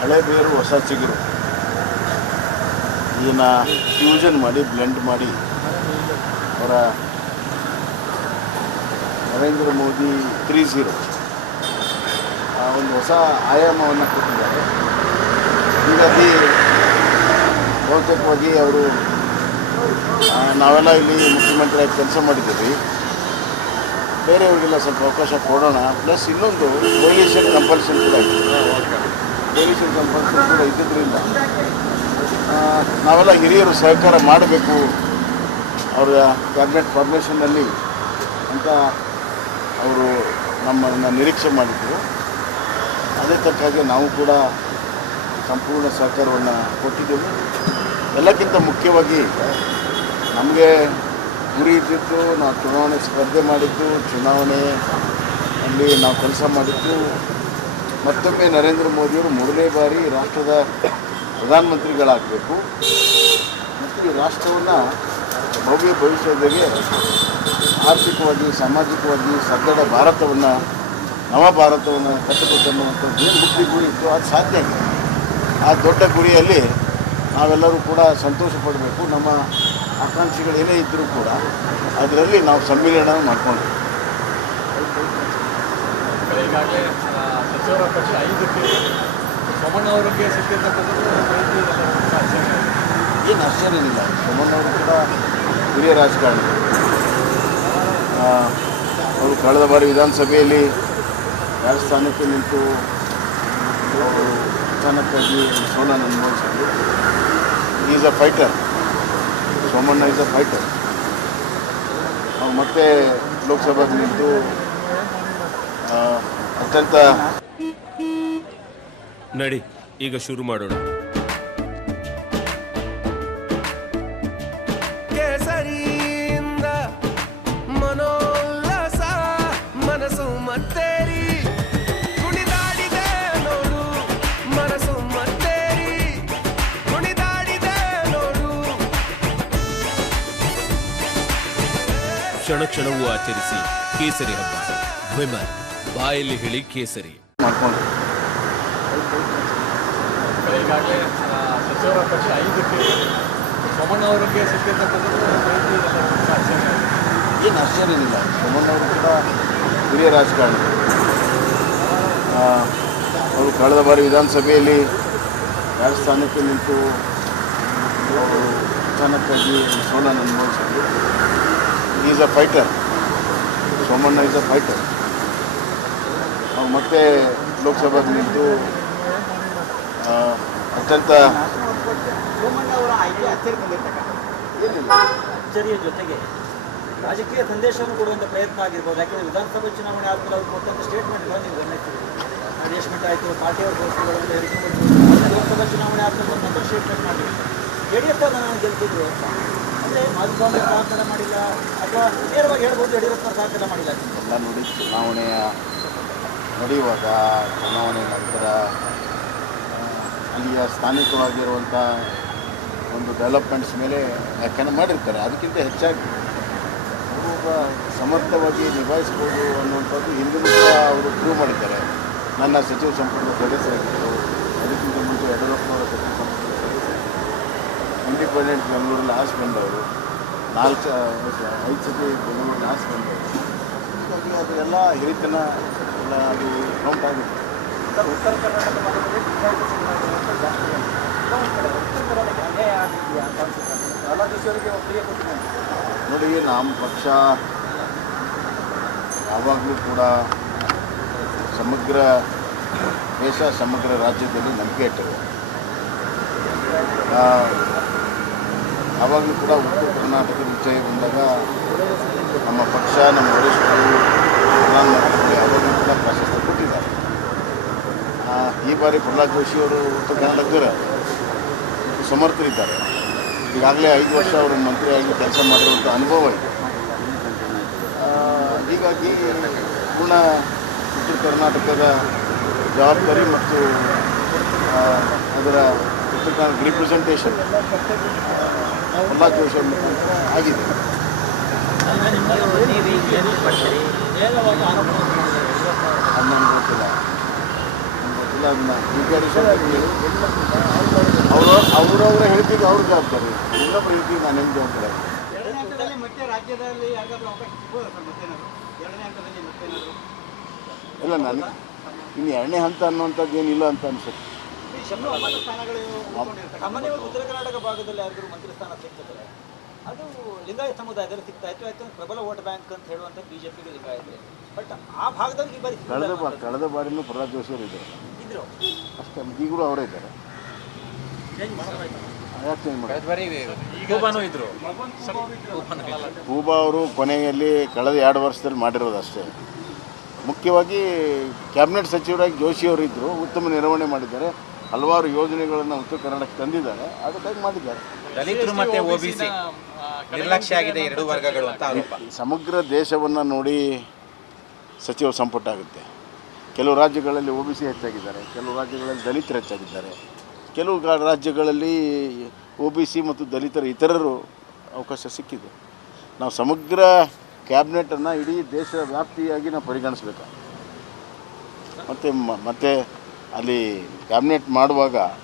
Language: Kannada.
ಹಳೆ ಬೇರು ಹೊಸ ಚಿಗುರು ಇದನ್ನು ಫ್ಯೂಷನ್ ಮಾಡಿ ಬ್ಲೆಂಡ್ ಮಾಡಿ ಅವರ ನರೇಂದ್ರ ಮೋದಿ 3.0 ಒಂದು ಹೊಸ ಆಯಾಮವನ್ನು ಕೊಟ್ಟಿದ್ದಾರೆ. ಹೀಗಾಗಿ ಬಹುತೇಕವಾಗಿ ಅವರು ನಾವೆಲ್ಲ ಇಲ್ಲಿ ಮುಖ್ಯಮಂತ್ರಿಯಾಗಿ ಕೆಲಸ ಮಾಡಿದ್ದೀವಿ, ಬೇರೆಯವರಿಗೆಲ್ಲ ಸ್ವಲ್ಪ ಅವಕಾಶ ಕೊಡೋಣ. ಪ್ಲಸ್ ಇನ್ನೊಂದು ಕೊಲಿಷನ್ ಕಂಪಲ್ಷನ್ ಕೂಡ ಇತ್ತು. ಕೊಲಿಷನ್ ಕಂಪಲ್ಷನ್ ಕೂಡ ಇದ್ದಿದ್ದರಿಂದ ನಾವೆಲ್ಲ ಹಿರಿಯರು ಸಹಕಾರ ಮಾಡಬೇಕು ಅವರ ಕ್ಯಾಬಿನೆಟ್ ಫಾರ್ಮೇಷನ್ನಲ್ಲಿ ಅಂತ ಅವರು ನಮ್ಮನ್ನು ನಿರೀಕ್ಷೆ ಮಾಡಿದ್ರು. ಅದೇ ತಕ್ಕಾಗೆ ನಾವು ಕೂಡ ಸಂಪೂರ್ಣ ಸಹಕಾರವನ್ನು ಕೊಟ್ಟಿದ್ದೆವು. ಎಲ್ಲಕ್ಕಿಂತ ಮುಖ್ಯವಾಗಿ ನಮಗೆ ಗುರಿ ಇದ್ದಿದ್ದು, ನಾವು ಚುನಾವಣೆ ಸ್ಪರ್ಧೆ ಮಾಡಿದ್ದು, ಚುನಾವಣೆಯಲ್ಲಿ ನಾವು ಕೆಲಸ ಮಾಡಿದ್ದು, ಮತ್ತೊಮ್ಮೆ ನರೇಂದ್ರ ಮೋದಿಯವರು 3ನೇ ಬಾರಿ ರಾಷ್ಟ್ರದ ಪ್ರಧಾನಮಂತ್ರಿಗಳಾಗಬೇಕು ಮತ್ತು ಈ ರಾಷ್ಟ್ರವನ್ನು ಭವ್ಯ ಭವಿಷ್ಯದಗೆ ಆರ್ಥಿಕವಾಗಿ ಸಾಮಾಜಿಕವಾಗಿ ಸದೃಢ ಭಾರತವನ್ನು, ನವ ಭಾರತವನ್ನು ಕಟ್ಟಬೇಕನ್ನುವಂಥದ್ದು ಏನು ಮುಖ್ಯ ಗುರಿ ಇತ್ತು ಅದು ಸಾಧ್ಯ ಆಗಿದೆ. ಆ ದೊಡ್ಡ ಗುರಿಯಲ್ಲಿ ನಾವೆಲ್ಲರೂ ಕೂಡ ಸಂತೋಷ ಪಡಬೇಕು. ನಮ್ಮ ಆಕಾಂಕ್ಷಿಗಳು ಏನೇ ಇದ್ದರೂ ಕೂಡ ಅದರಲ್ಲಿ ನಾವು ಸಮ್ಮಿಲನ ಮಾಡ್ಕೊಂಡ್ವಿ. ಈಗಾಗಲೇ ಸಚಿವರ ಪಕ್ಷ 5ಕ್ಕೆ ಸೋಮಣ್ಣ ಅವರಿಗೆ ಸಿಕ್ಕಿರ್ತಕ್ಕಂಥದ್ದು ಏನು ಆಶ್ಚರ್ಯವಿಲ್ಲ. ಸೋಮಣ್ಣವರು ಕೂಡ ಹಿರಿಯ ರಾಜಕಾರಣಿ. ಅವರು ಕಳೆದ ಬಾರಿ ವಿಧಾನಸಭೆಯಲ್ಲಿ ರಾಜಸ್ಥಾನಕ್ಕೆ ನಿಂತು ಅವರು ಅಚಾನಕ್ಕಾಗಿ ಸೋಲನ್ನು ಅನುಭವಿಸಿದ್ರು. Is a fighter. Somanna is a fighter. ನಾವು ಮತ್ತೆ ಲೋಕಸಭೆಗೆ ನಿಂತು ಅತ್ಯಂತ ನಡಿ ಈಗ ಶುರು ಮಾಡೋಣ. ಕೇಸರಿಯಿಂದ ಮನೋಲ್ಲಾಸ ಮನಸ್ಸು ಮತ್ತೇರಿ ಕುಣಿದಾಡಿದೆ ನೋಡು, ಮನಸ್ಸು ಮತ್ತೇರಿ ಕುಣಿದಾಡಿದೆ ನೋಡು. ಕ್ಷಣ ಕ್ಷಣವೂ ಆಚರಿಸಿ ಕೇಸರಿ ಹಬ್ಬ. ವಿಮಲ್ ಬಾಯಲ್ಲಿ ಹೇಳಿ ಕೇಸರಿ ಮಾಡ್ಕೊಂಡು ಈಗಾಗಲೇ ಸಚಿವರ ಪಕ್ಷ 5ಕ್ಕೆ ಸೋಮಣ್ಣ ಅವರಿಗೆ ಸಿಕ್ಕಿರ್ತಕ್ಕಂಥದ್ದು ಏನು ಆಶ್ಚರ್ಯವಿಲ್ಲ. ಸೋಮಣ್ಣವರು ಕೂಡ ಹಿರಿಯ ರಾಜಕಾರಣಿ. ಅವರು ಕಳೆದ ಬಾರಿ ವಿಧಾನಸಭೆಯಲ್ಲಿ ರಾಜಸ್ಥಾನಕ್ಕೆ ನಿಂತು ಅವರು ಅಚಾನಕ್ಕಾಗಿ ಸೋಲನ್ನು ಅನುಭವಿಸಿದ್ರು. Is a fighter. Somanna is a fighter. ನಾವು ಮತ್ತೆ ಲೋಕಸಭೆಗೆ ನಿಂತು ಅತ್ಯಂತ ಸೋಮಣ್ಣವರ ಆಯ್ಕೆ ಅಚ್ಚರಿ ಬಂದಿರ್ತಕ್ಕಂಥ ಅಚ್ಚರಿಯ ಜೊತೆಗೆ ರಾಜಕೀಯ ಸಂದೇಶವನ್ನು ಕೊಡುವಂಥ ಪ್ರಯತ್ನ ಆಗಿರ್ಬೋದು. ಯಾಕೆಂದರೆ ವಿಧಾನಸಭೆ ಚುನಾವಣೆ ಆದಮೇಲೆ ಅವರು ಕೊಟ್ಟಂಥ ಸ್ಟೇಟ್ಮೆಂಟ್ಗಳನ್ನು ನೀವು ಗಮನಿಸಿದ್ದೀವಿ. ಮ್ಯಾನೇಜ್ಮೆಂಟ್ ಆಯಿತು, ಪಾರ್ಟಿಯವ್ರ ಘೋಷಣೆಗಳನ್ನು ಹೇಳಿಕೊಂಡು ಲೋಕಸಭಾ ಚುನಾವಣೆ ಆದಮೇಲೆ ಒಂದೊಂದು ಸ್ಟೇಟ್ಮೆಂಟ್ ಮಾಡಿದ್ರು. ಯಡಿಯೂರಪ್ಪ ನಾನು ಗೆಲ್ತಿದ್ರು ಅಂದರೆ ಮಾಜಿ ಕಾಂಗ್ರೆಸ್ ಸಹಕಾರ ಮಾಡಿಲ್ಲ, ಅಥವಾ ನೇರವಾಗಿ ಹೇಳ್ಬೋದು ಯಡಿಯೂರಪ್ಪ ಸಹಕಾರ ಮಾಡಿಲ್ಲ ಎಲ್ಲ ನೋಡಿ. ಚುನಾವಣೆಯ ನಡೆಯುವಾಗ ಚುನಾವಣೆ ನಂತರ ಅಲ್ಲಿಯ ಸ್ಥಾನಿಕವಾಗಿರುವಂಥ ಒಂದು ಡೆವಲಪ್ಮೆಂಟ್ಸ್ ಮೇಲೆ ವ್ಯಾಖ್ಯಾನ ಮಾಡಿರ್ತಾರೆ. ಅದಕ್ಕಿಂತ ಹೆಚ್ಚಾಗಿ ಅವರು ಒಬ್ಬ ಸಮರ್ಥವಾಗಿ ನಿಭಾಯಿಸ್ಬೋದು ಅನ್ನುವಂಥದ್ದು ಹಿಂದಿನ ಕೂಡ ಅವರು ಪ್ರೂವ್ ಮಾಡಿದ್ದಾರೆ. ನನ್ನ ಸಚಿವ ಸಂಪುಟದ ಸದಸ್ಯರಾಗಿದ್ದರು. ಅದಕ್ಕಿಂತ ಮುಂಚೆ ಯಡಿಯೂರಪ್ಪನವರ ಸಚಿವ ಸಂಪುಟದ ಸದಸ್ಯರು. ಇಂಡಿಪೆಂಡೆಂಟ್ ಬೆಂಗಳೂರಲ್ಲಿ ಆಸೆ ಬಂದವರು 5 ಸತಿ ಬೆಂಗಳೂರಲ್ಲಿ ಆಸೆ ಬಂದವರು. ಹೀಗಾಗಿ ಅದೆಲ್ಲ ಹಿರಿತನ ಎಲ್ಲ ಅದು ಕೌಂಟ್ ಆಗಿದೆ. ಉತ್ತರ ಕರ್ನಾಟಕ ಭಾಗದಲ್ಲಿ ಜಾಸ್ತಿ ಉತ್ತರ ಕರ್ನಾಟಕ ಅನ್ಯಾಯ ಆಗಿದೆಯಾ ಅಂತ ಅನ್ಸುತ್ತೆ. ಬಾಲಾದೇಶ್ವರಿಗೆ ಒಪ್ಪಿಗೆ ಕೊಟ್ಟಿದ್ದಾರೆ ನೋಡಿ. ನಮ್ಮ ಪಕ್ಷ ಯಾವಾಗಲೂ ಕೂಡ ಸಮಗ್ರ ದೇಶ, ಸಮಗ್ರ ರಾಜ್ಯದಲ್ಲಿ ನಂಬಿಕೆ ಇಟ್ಟಿದೆ. ಯಾವಾಗಲೂ ಕೂಡ ಉತ್ತರ ಕರ್ನಾಟಕದ ವಿಷಯ ಬಂದಾಗ ನಮ್ಮ ಪಕ್ಷ, ನಮ್ಮ ವರಿಷ್ಠರು, ಪ್ರಧಾನಮಂತ್ರಿಗಳು ಯಾವಾಗಲೂ ಕೂಡ ಪ್ರಾಶಸ್ತ್ಯ ಕೊಟ್ಟಿದ್ದಾರೆ. ಈ ಬಾರಿ ಪ್ರಹ್ಲಾದ್ ಜೋಶಿಯವರು ಉತ್ತರ ಕರ್ನಾಟಕದ ಸಮರ್ಥರಿದ್ದಾರೆ. ಈಗಾಗಲೇ 5 ವರ್ಷ ಅವರು ಮಂತ್ರಿಯಾಗಿ ಕೆಲಸ ಮಾಡಿರುವಂಥ ಅನುಭವ ಇದೆ. ಹೀಗಾಗಿ ಪೂರ್ಣ ಉತ್ತರ ಕರ್ನಾಟಕದ ಜವಾಬ್ದಾರಿ ಮತ್ತು ಅದರ ಉತ್ತರ ಕರ್ನಾಟಕ ರಿಪ್ರೆಸೆಂಟೇಷನ್ ಪ್ರಹ್ಲಾದ್ ಜೋಶಿ ಆಗಿದೆ. ನೇರವಾಗಿ ಆರೋಪ ಅದು ನನಗೆ ಗೊತ್ತಿಲ್ಲ. ಇಲ್ಲ ಅದನ್ನ ಅವರವರ ಹೇಳಿಕೆಗೆ ಅವ್ರ ಜವಾಬ್ದಾರಿ, ಇನ್ನೊಬ್ಬರ ಹೇಳಿಕೆಗೆ ನಾನು ಹೆಂಗೆ ಜವಾಬ್ದಾರಿ? ಎರಡನೇ ಹಂತದಲ್ಲಿ ಮತ್ತೆ ರಾಜ್ಯದಲ್ಲಿ ಯಾರಿಗಾದ್ರೂ ಅವಕಾಶ ಸಿಗ್ಬೋದಾ ಸರ್? ಮತ್ತೇನಾದ್ರು ಎರಡನೇ ಹಂತದಲ್ಲಿ ಮತ್ತೇನಾದ್ರು ಇಲ್ಲ ನನಗೆ ಇನ್ನು ಎರಡನೇ ಹಂತ ಅನ್ನುವಂಥದ್ದು ಏನಿಲ್ಲ ಅಂತ ಅನ್ಸುತ್ತೆ. ಶಂಭು 9 ಸ್ಥಾನಗಳು ಸಾಮಾನ್ಯವಾಗಿ ಉತ್ತರ ಕರ್ನಾಟಕ ಭಾಗದಲ್ಲಿ ಯಾರಿಗೂ ಮಂತ್ರಿ ಸ್ಥಾನ ಸಿಗ್ತದೆ, ಅದು ಲಿಂಗಾಯತ ಸಮುದಾಯದಲ್ಲಿ ಸಿಗ್ತಾ ಇತ್ತು. ಯಾಕಂದ್ರೆ ಪ್ರಬಲ ವೋಟ್ ಬ್ಯಾಂಕ್ ಅಂತ ಹೇಳುವಂಥ ಬಿಜೆಪಿಗೆ ಲಿಂಗಾಯತರೆ. ಬಟ್ ಆ ಭಾಗದಲ್ಲಿ ಈ ಬಾರಿ ಕಳೆದ ಬಾರಿನೂ ಪ್ರಹ್ಲಾದ್ ಜೋಶಿ ಅವರು ಇದ್ದಾರೆ ಇದ್ರು ಅಷ್ಟೇ, ಈಗಲೂ ಅವರೇ ಇದ್ದಾರೆ. ಚೇಂಜ್ ಮಾಡೋದಾಯ್ತು. ಯಾಕೆ ಚೇಂಜ್ ಮಾಡಿ? ಇದ್ರು ಹೂಬಾ ಅವರು ಕೊನೆಯಲ್ಲಿ ಕಳೆದ 2 ವರ್ಷದಲ್ಲಿ ಮಾಡಿರೋದು ಅಷ್ಟೇ. ಮುಖ್ಯವಾಗಿ ಕ್ಯಾಬಿನೆಟ್ ಸಚಿವರಾಗಿ ಜೋಶಿ ಅವರು ಇದ್ದರು, ಉತ್ತಮ ನಿರ್ವಹಣೆ ಮಾಡಿದ್ದಾರೆ, ಹಲವಾರು ಯೋಜನೆಗಳನ್ನು ಉತ್ತರ ಕರ್ನಾಟಕಕ್ಕೆ ತಂದಿದ್ದಾರೆ, ಅದಕ್ಕಾಗಿ ಮಾಡಿದ್ದಾರೆ. ದಲಿತರು ಮತ್ತೆ ಒಬಿಸಿ ನಿರ್ಲಕ್ಷ್ಯ ಆಗಿದೆ, 2 ವರ್ಗಗಳು ಅಂತ ಆರೋಪ. ಸಮಗ್ರ ದೇಶವನ್ನು ನೋಡಿ ಸಚಿವ ಸಂಪುಟ ಆಗುತ್ತೆ. ಕೆಲವು ರಾಜ್ಯಗಳಲ್ಲಿ OBC ಹೆಚ್ಚಾಗಿದ್ದಾರೆ, ಕೆಲವು ರಾಜ್ಯಗಳಲ್ಲಿ ದಲಿತರು ಹೆಚ್ಚಾಗಿದ್ದಾರೆ, ಕೆಲವು ರಾಜ್ಯಗಳಲ್ಲಿ OBC ಮತ್ತು ದಲಿತರ ಇತರರು ಅವಕಾಶ ಸಿಕ್ಕಿದೆ. ನಾವು ಸಮಗ್ರ ಕ್ಯಾಬಿನೆಟನ್ನು ಇಡೀ ದೇಶ ವ್ಯಾಪ್ತಿಯಾಗಿ ನಾವು ಪರಿಗಣಿಸಬೇಕು. ಮತ್ತು ಅಲ್ಲಿ ಕ್ಯಾಬಿನೆಟ್ ಮಾಡುವಾಗ